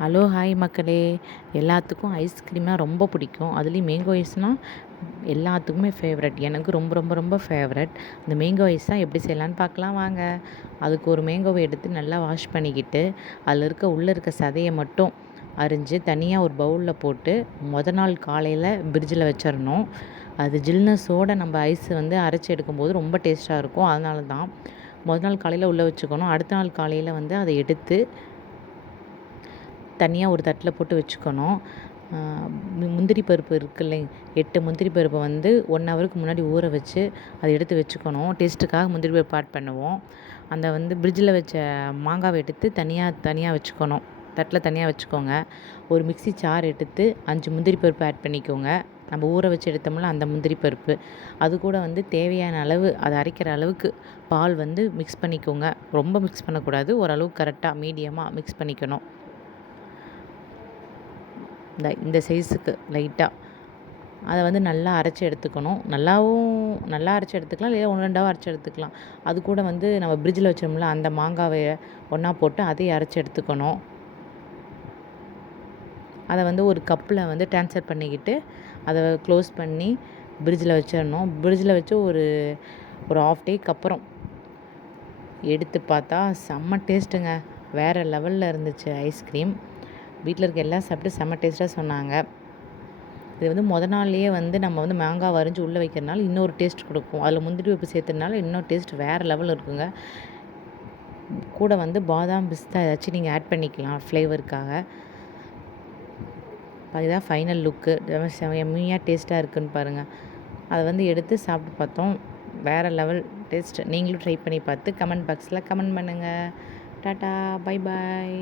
Hello hi மக்களே. எல்லாத்துக்கும் ஐஸ்கிரீம்னா ரொம்ப பிடிக்கும். அதுலேயும் மேங்கோ ஐஸ்னால் எல்லாத்துக்குமே ஃபேவரட். எனக்கு ரொம்ப ரொம்ப ரொம்ப ஃபேவரட். இந்த மேங்கோ ஐஸ் தான் எப்படி செய்யலான்னு பார்க்கலாம் வாங்க. அதுக்கு ஒரு மேங்கோவை எடுத்து நல்லா வாஷ் பண்ணிக்கிட்டு அதில் உள்ளே இருக்க சதையை மட்டும் அரிஞ்சு தனியாக ஒரு பவுலில் போட்டு நாள் காலையில் ஃப்ரிட்ஜில் வச்சிடணும். அது ஜில்னஸோடு நம்ம ஐஸ் அரைச்சி எடுக்கும்போது ரொம்ப டேஸ்ட்டாக இருக்கும். அதனால தான் நாள் காலையில் உள்ளே வச்சுக்கணும். அடுத்த நாள் காலையில் அதை எடுத்து தனியாக ஒரு தட்டில் போட்டு வச்சுக்கணும். முந்திரி பருப்பு இருக்குல்ல, 8 முந்திரி பருப்பை 1 ஹவருக்கு முன்னாடி ஊற வச்சு அதை எடுத்து வச்சுக்கணும். டேஸ்ட்டுக்காக முந்திரி பருப்பு ஆட் பண்ணுவோம். அந்த ஃப்ரிட்ஜில் வச்ச மாங்காவை எடுத்து தனியாக வச்சுக்கணும். தட்டில் தனியாக வச்சுக்கோங்க. ஒரு மிக்ஸி ஜார் எடுத்து 5 முந்திரி பருப்பு ஆட் பண்ணிக்கோங்க. நம்ம ஊற வச்சு எடுத்தோம்ல அந்த முந்திரி பருப்பு, அது கூட தேவையான அளவு அதை அரைக்கிற அளவுக்கு பால் மிக்ஸ் பண்ணிக்கோங்க. ரொம்ப மிக்ஸ் பண்ணக்கூடாது, ஓரளவுக்கு கரெக்டாக மீடியமாக மிக்ஸ் பண்ணிக்கணும். இந்த சைஸுக்கு லைட்டாக அதை நல்லா அரைச்சி எடுத்துக்கணும். நல்லா அரைச்சி எடுத்துக்கலாம், இல்லை 1-2 அரைச்சி எடுத்துக்கலாம். அது கூட நம்ம ஃப்ரிட்ஜில் வச்சோம்ல அந்த மாங்காவை ஒன்றா போட்டு அதையும் அரைச்சி எடுத்துக்கணும். அதை ஒரு கப்பில் ட்ரான்ஸ்ஃபர் பண்ணிக்கிட்டு அதை க்ளோஸ் பண்ணி ஃப்ரிட்ஜில் வச்சிடணும். ஃப்ரிட்ஜில் வச்சு ஒரு ½ டேக்கு அப்புறம் எடுத்து பார்த்தா செம்ம டேஸ்ட்டுங்க. வேறு லெவலில் இருந்துச்சு ஐஸ்கிரீம். வீட்டில் இருக்க எல்லாம் சாப்பிட்டு செம்ம டேஸ்ட்டாக சொன்னாங்க. இது நாள்லேயே நம்ம மாங்காய் அரிஞ்சு உள்ளே வைக்கிறதுனால இன்னொரு டேஸ்ட் கொடுக்கும். அதில் முந்திரி பருப்பு சேர்த்ததுனால இன்னொரு டேஸ்ட் வேறு லெவலில் இருக்குங்க. கூட பாதாம் பிஸ்தா ஏதாச்சும் நீங்கள் ஆட் பண்ணிக்கலாம் ஃப்ளேவருக்காக. அதுதான் ஃபைனல் லுக்கு. செம்மையாக டேஸ்ட்டாக இருக்குதுன்னு பாருங்கள். அதை எடுத்து சாப்பிட்டு பார்த்தோம். வேறு லெவல் டேஸ்ட். நீங்களும் ட்ரை பண்ணி பார்த்து கமெண்ட் பாக்ஸில் கமெண்ட் பண்ணுங்கள். Tata, bye bye.